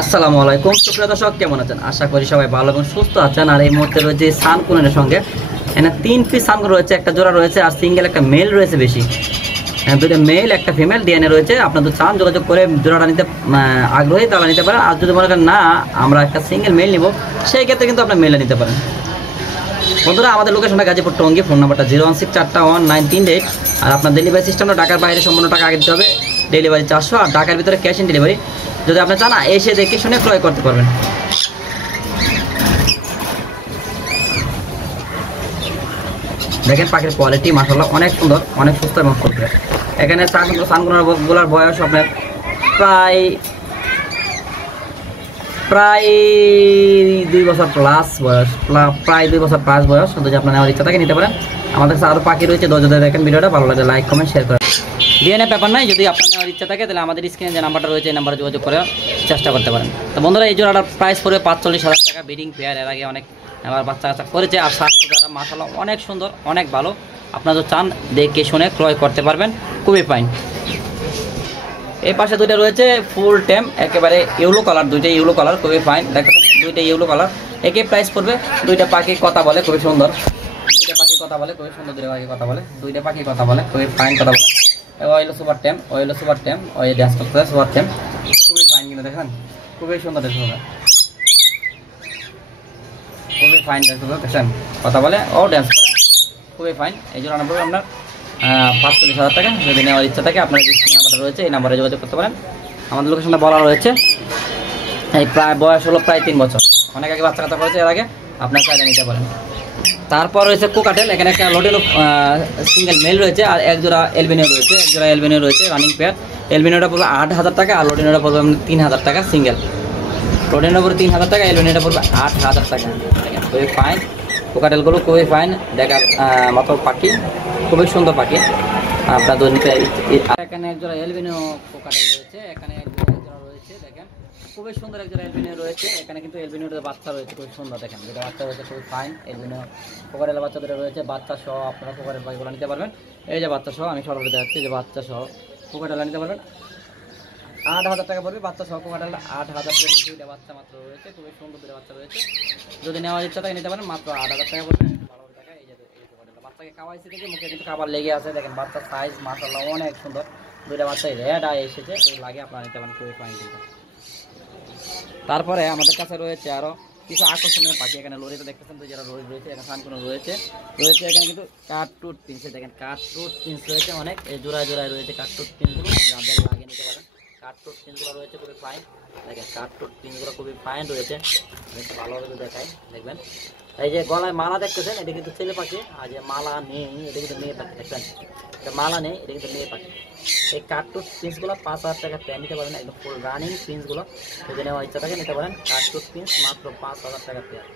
আসসালামু আলাইকুম সুপ্রিয় দর্শক, কেমন আছেন? আশা করি সবাই ভালো এবং সুস্থ আছেন। আর এই মুহূর্তে রয়েছে সানকুনের সঙ্গে এখানে 3 পিস সানকুন রয়েছে, একটা জোড়া রয়েছে আর সিঙ্গেল একটা মেল রয়েছে। বেশি দুটো মেল একটা ফিমেল ডিএনএ রয়েছে। আপনাদের চান যোগাযোগ করে জোড়াটা নিতে আগ্রহী তাহলে নিতে পারেন। আর যদি মনে করেন না আমরা একটা সিঙ্গেল মেল নিব, সেই ক্ষেত্রে কিন্তু আপনার মেলে নিতে পারেন। বন্ধুরা, আমাদের লোকেশনটা গাজীপুর টঙ্গী, ফোন নাম্বারটা 016411938। আর আপনার ডেলিভারি সিস্টেমটা ঢাকার বাইরে সম্পূর্ণ টাকা আগে দিতে হবে, ডেলিভারি 400। আর ঢাকার ভিতরে ক্যাশ অন ডেলিভারি যদি আপনি চান এসে দেখে শুনে ক্রয় করতে পারবেন। দেখেন পাখির কোয়ালিটি মাশাআল্লাহ অনেক সুন্দর, অনেক সুস্থ এবং ফুটফুটে। এখানে সানকুনার বয়স আপনার প্রায় 2 বছর প্লাস বয়স, প্রায় 2 বছর প্লাস বয়স। যদি আপনার নেওয়ার ইচ্ছা থাকে নিতে পারেন। আমাদের কাছে আরও পাখি রয়েছে, ধৈর্য দেখেন ভিডিওটা, ভালো লাগে লাইক কমেন্ট শেয়ার করেন। ডিএনএ ব্যাপার নাই, যদি আপনার নেওয়ার ইচ্ছা থাকে তাহলে আমাদের স্ক্রিনে যে নাম্বারটা রয়েছে এই নাম্বারে যোগাযোগ করে চেষ্টা করতে পারেন। তো বন্ধুরা, এই জোড়াটার প্রাইস পড়বে 45,000 টাকা। ব্রিডিং পেয়ার, এর আগে অনেক আবার বাচ্চা কাচ্চা করেছে। আর স্বাস্থ্য দ্বারা মাশাআল্লাহ অনেক সুন্দর, অনেক ভালো। আপনারা যদি চান দেখে শুনে ক্রয় করতে পারবেন, খুবই ফাইন। এই পাশে দুইটা রয়েছে ফুল টেম, একেবারে ইয়েলো কালার, দুইটা ইয়েলো কালার, খুবই ফাইন। দেখেন দুইটা ইয়েলো কালার, একই প্রাইস পড়বে। দুইটা পাখি কথা বলে খুবই সুন্দর, দুইটা পাখি কথা বলে খুবই সুন্দর, দুইটা পাখি কথা বলে, দুইটা পাখি কথা বলে খুবই ফাইন কথা বলে। ওইলো সুপার টেম, ওইলো সুপার টেম, ওই ড্যান্স করতে সুপার টেম, খুবই ফাইন। কিন্তু দেখেন খুবই সুন্দর দেখতে, খুবই ফাইন দেখেন, কথা বলে ও ড্যান্স করে, খুবই ফাইন। এই জন্য আপনার 45,000 টাকা। যদি নেওয়ার ইচ্ছা থাকে আপনার যে নাম্বারটা রয়েছে এই নাম্বারে যোগাযোগ করতে পারেন। আমাদের লোকেশনটা বলা রয়েছে। এই প্রায় বয়স হলো প্রায় 3 বছর, অনেক আগে বাচ্চা কাচ্চা করেছে, এর আগে আপনার চাইলে নিতে পারেন। তারপর রয়েছে কোকাটেল, এখানে একটা লোডিনো সিঙ্গেল মেল রয়েছে আর এক জোড়া এলবিনিও রয়েছে, এক জোড়া এলবিনিও রয়েছে রানিং পেয়ার। এলবিনিওটা পড়বে 8,000 টাকা আর লোডিনোটা পড়বে 3,000 টাকা সিঙ্গেল। লোডিনোটা পড়বে 3,000 টাকা, এলবিনিওটা পড়বে 8,000 টাকা। খুবই ফাইন, কোকাটেলগুলো খুবই ফাইন দেখার মতো পাখি, খুবই সুন্দর পাখি। আপনার দৈনিক এখানে এক জোড়া এলবিনিও কোকাটেল রয়েছে, এখানে এক জোড়া রয়েছে, দেখেন খুবই সুন্দর এক জোড়া এলবিনিও রয়েছে। এখানে কিন্তু এলবিনিওর বাচ্চা রয়েছে, খুবই সুন্দর, দেখেন যেটা বাচ্চা রয়েছে খুবই ফাইন। এলবিনিও কোকাটেলের বাচ্চা দুটো রয়েছে, বাচ্চা সহ আপনারা কোকাটেল পাখিগুলো নিতে পারবেন। এই যে বাচ্চা সহ, আমি সরাসরি দেখাচ্ছি যে বাচ্চা সহ কোকাটেল নিতে পারবেন। 8,000 টাকা পড়বে বাচ্চা সহ, কোকাটেল 8,000 পড়বে। দুইটা বাচ্চা মাত্র রয়েছে, খুবই সুন্দর দুটো বাচ্চা রয়েছে। যদি নেওয়ার ইচ্ছা থাকে নিতে পারেন, মাত্র 8,000 টাকা পড়বে। ভালো টাকা। এই যে বাচ্চাকে খাওয়াইছে দেখে মুখে কিন্তু খাবার লেগে আছে, দেখেন বাচ্চার সাইজ মাশাআল্লাহ অনেক সুন্দর। দুইটা বাচ্চাই রেড আয় এসেছে, লাগে আপনারা নিতে পারেন, খুবই ফাইন কিন্তু। তারপরে আমাদের কাছে রয়েছে আরও কিছু আকর্ষণীয় পাখি। এখানে লরিটা দেখতেছেন, দুই যারা লরি রয়েছে, এখানে সানকুনো রয়েছে। এখানে কিন্তু কাঠটুট পিনছে, দেখেন কাঠটুট পিন্স রয়েছে অনেক, এই জোড়ায় জোড়ায় রয়েছে কাঠটুট পিনগুলো, যাদের লাগিয়ে নিতে পারেন। কাঠটুট পিনগুলো রয়েছে খুবই ফাইন, দেখেন কাঠটুট পিনগুলো খুবই ফাইন রয়েছে। ভালোভাবে দেখাই, দেখবেন এই যে গলায় মালা দেখতেছেন, এটা কিন্তু ছেলে পাখি। আর যে মালা নেই এটা কিন্তু মেয়ে পাখি, দেখবেন এটা মালা নেই, এটা কিন্তু মেয়ে পাখি। এই কাঠটুট পিন্সগুলো 5,000 টাকা পেয়ে নিতে পারেন, একদম ফুল রানিং পিন্সগুলো। যদি নেওয়ার ইচ্ছা থাকে নিতে পারেন। কাঠটুট পিন্স মাত্র 5,000 টাকা পেয়ার,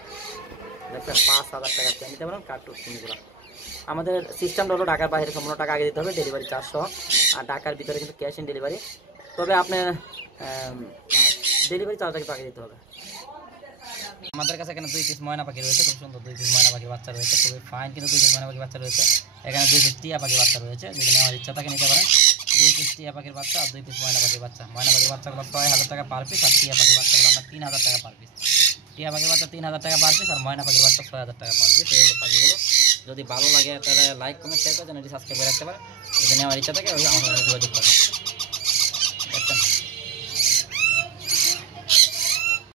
দেখবেন 5,000 টাকা পেয়ে নিতে পারেন কাঠটুট পিন্সগুলো। আমাদের সিস্টেমটা হলো ঢাকার বাইরে সম্পূর্ণ টাকা আগে দিতে হবে, ডেলিভারি 400। আর ঢাকার ভিতরে কিন্তু ক্যাশ অন ডেলিভারি, তবে আপনার ডেলিভারি চার্জটাকে আগে দিতে হবে। আমাদের কাছে এখানে 2 পিস ময়না পাখি রয়েছে, খুব সুন্দর 2 পিস ময়না পাখির বাচ্চা রয়েছে, খুবই ফাইন কিন্তু 2 পিস ময়না পাখির বাচ্চা রয়েছে। এখানে 2 পিস টিয়া পাখির বাচ্চা রয়েছে, যদি নেওয়ার ইচ্ছা থাকে নিতে পারেন। 2 পিস টিয়া পাখির বাচ্চা আর 2 পিস ময়না পাখির বাচ্চা। ময়না পাখির বাচ্চাগুলো 6,000 টাকা পার পিস, আর টিয়া পাখির বাচ্চাগুলো আপনার 3,000 টাকা পার পিস। টিয়া পাখির বাচ্চা 3,000 টাকা পার পিস আর ময়না পাখির বাচ্চা 6,000 টাকা পার পিস। এইগুলো পাখিগুলো যদি ভালো লাগে তাহলে লাইক কমেন্ট শেয়ার করে চ্যানেলটি সাবস্ক্রাইব করে রাখতে পারেন। যদি নেওয়ার ইচ্ছা থাকে আমার সাথে যোগাযোগ করেন।